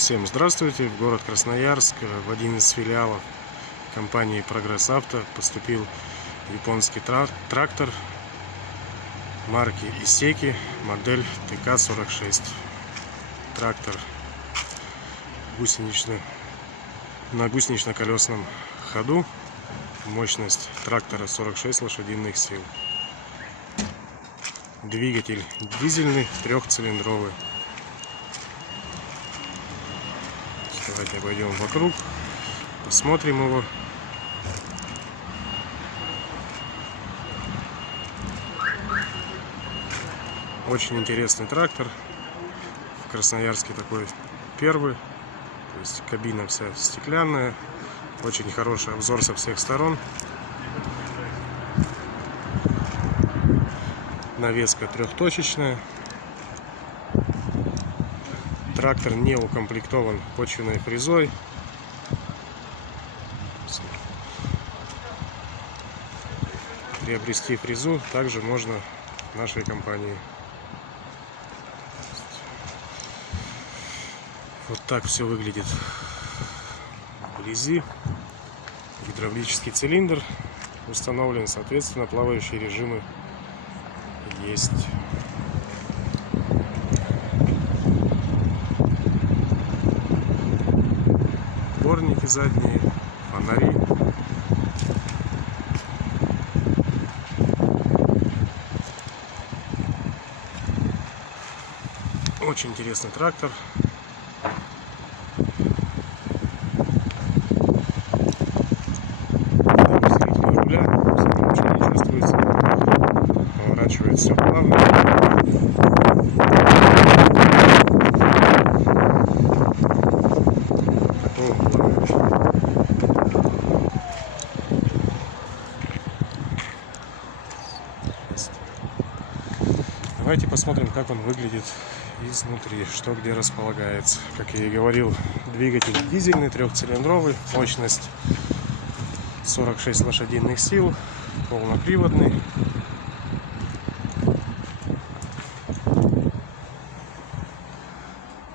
Всем здравствуйте! В город Красноярск в один из филиалов компании Прогресс Авто поступил японский трактор марки Исеки, модель ТК-46. Трактор на гусенично-колесном ходу. Мощность трактора 46 лошадиных сил. Двигатель дизельный, трехцилиндровый. Давайте обойдем вокруг, посмотрим его. Очень интересный трактор. В Красноярске такой первый. То есть кабина вся стеклянная. Очень хороший обзор со всех сторон. Навеска трехточечная. Трактор не укомплектован почвенной фрезой. Приобрести фрезу также можно в нашей компании. Вот так все выглядит вблизи. Гидравлический цилиндр установлен, соответственно, плавающие режимы есть. Дворники задние, фонари. Очень интересный трактор. Руля, ничего не чувствуется. Поворачивает все плавно. Давайте посмотрим, как он выглядит изнутри, что где располагается. Как я и говорил, двигатель дизельный, трехцилиндровый, мощность 46 лошадиных сил, полноприводный.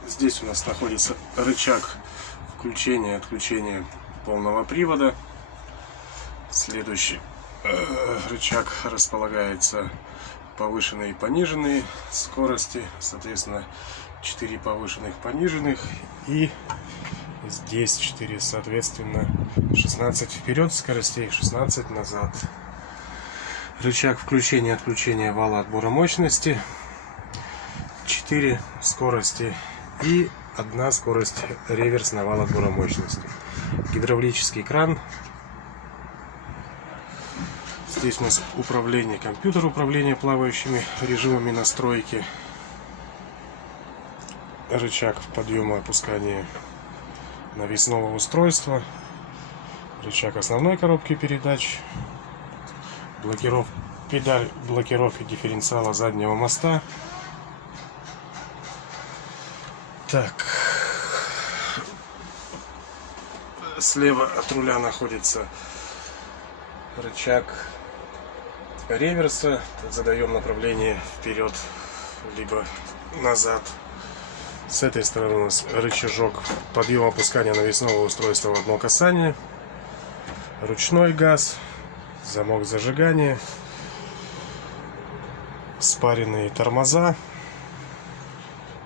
Здесь у нас находится рычаг включения и отключения полного привода. Следующий рычаг располагается повышенные и пониженные скорости, соответственно 4 повышенных, пониженных, и здесь 4, соответственно 16 вперед скоростей, 16 назад. Рычаг включения и отключения вала отбора мощности, 4 скорости и 1 скорость реверс на вал отбора мощности. Гидравлический кран. Здесь у нас управление, компьютер управления плавающими режимами настройки. Рычаг подъема и опускания навесного устройства. Рычаг основной коробки передач. Педаль блокировки дифференциала заднего моста. Так. Слева от руля находится рычаг реверса. Задаем направление вперед либо назад. С этой стороны у нас рычажок подъема опускания навесного устройства в одно касание. Ручной газ, замок зажигания, спаренные тормоза,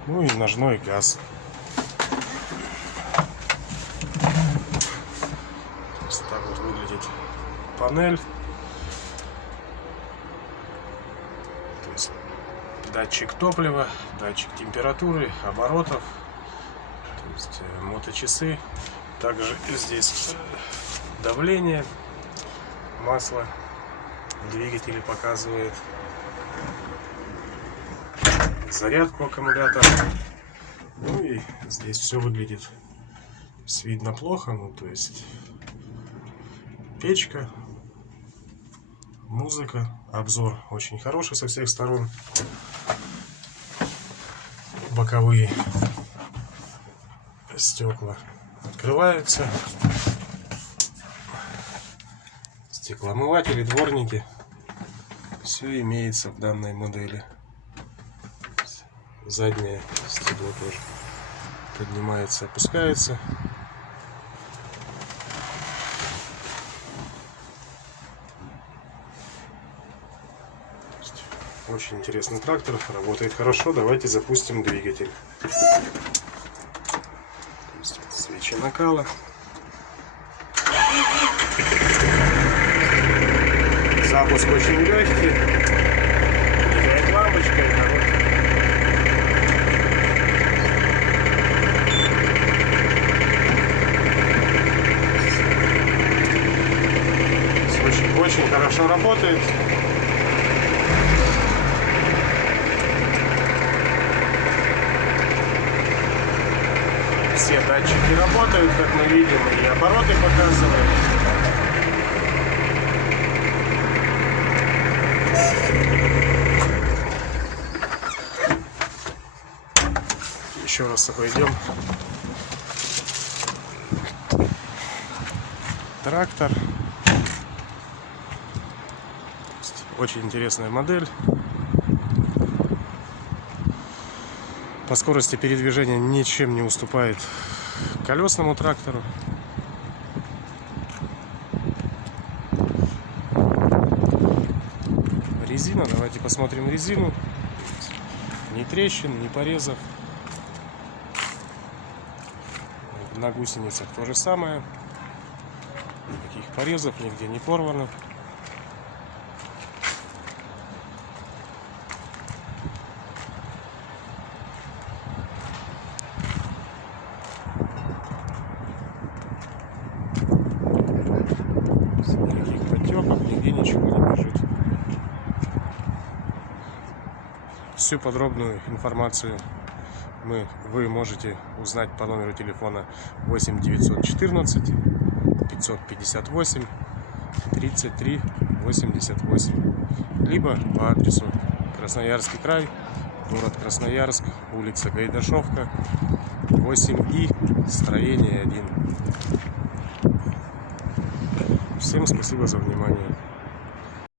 ну и ножной газ. Так вот выглядит панель. То есть датчик топлива, датчик температуры, оборотов, то есть моточасы. Также здесь давление, масло, двигатель показывает, зарядку аккумулятора. Ну и здесь все выглядит, видно плохо, ну то есть печка, музыка, обзор очень хороший со всех сторон. Боковые стекла открываются, стеклоомыватели, дворники, все имеется в данной модели. Заднее стекло тоже Поднимается, опускается. Очень интересный трактор, работает хорошо. Давайте запустим двигатель. Свечи накала. Запуск очень легкий. Мигает лампочка и короткий. Очень хорошо работает. Все датчики работают, как мы видим, и обороты показывают. Еще раз обойдем трактор. Очень интересная модель. По скорости передвижения ничем не уступает колесному трактору. Резина, давайте посмотрим резину. Ни трещин, ни порезов. На гусеницах то же самое. Никаких порезов, нигде не порвано. Никаких потеков, нигде ничего не бежит. Всю подробную информацию вы можете узнать по номеру телефона 8 914 558 33 88, либо по адресу Красноярский край, город Красноярск, улица Гайдашовка, 8И, строение 1. Всем спасибо за внимание.